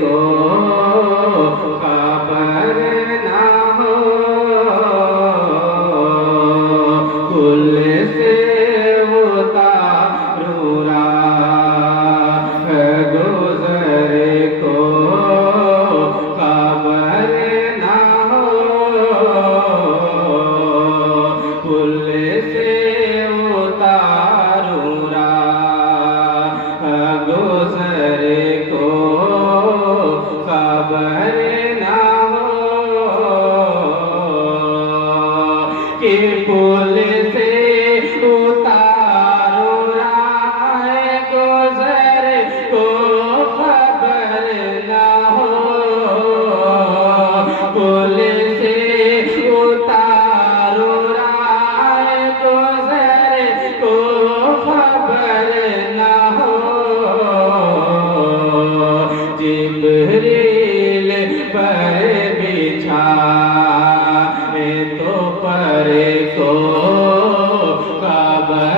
তো খবর না হো কুল সে হোতা রুরা। গুজর কো খবর সে হোতা রুরা। হ্যাঁ গুজর কে বলেছে जिब्रील पर बिछा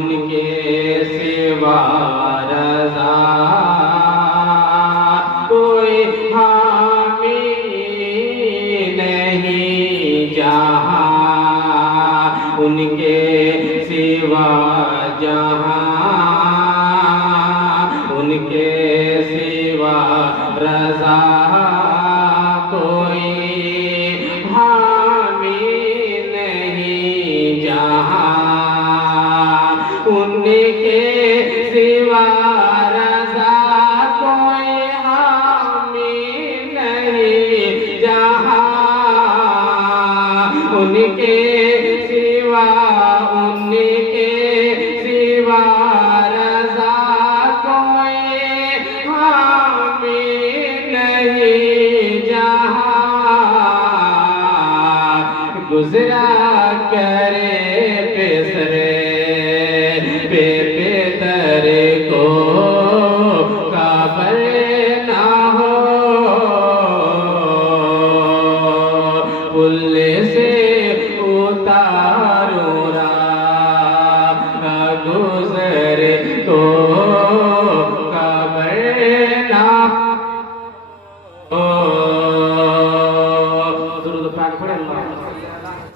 उनके सेवा रजा। कोई हामी नहीं जहा उनके सेवा जहा स्वामी के सिवा